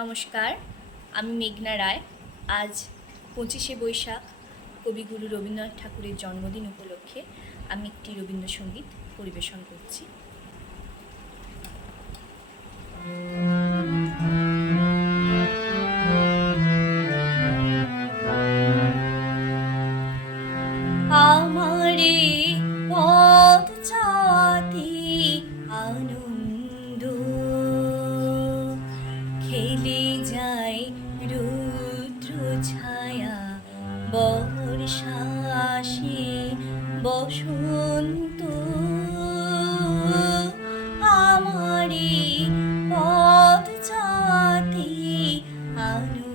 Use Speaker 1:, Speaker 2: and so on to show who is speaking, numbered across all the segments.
Speaker 1: নমস্কার, আমি মেঘনা রায়। আজ পঁচিশে বৈশাখ, কবিগুরু রবীন্দ্রনাথ ঠাকুরের জন্মদিন উপলক্ষে আমি একটি রবীন্দ্রসঙ্গীত পরিবেশন করছি। রুদ্র ছায়া বর্ষাসে বসন্ত। আমারে পথ চাতি আনন্দ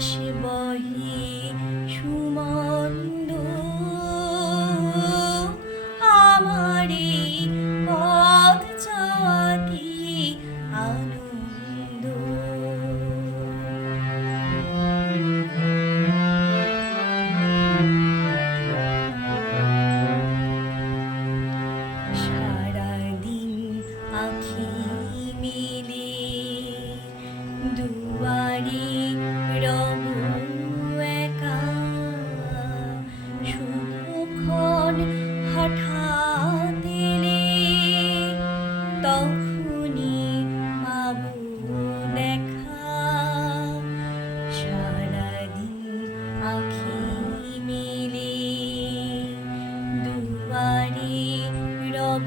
Speaker 1: しもいい রব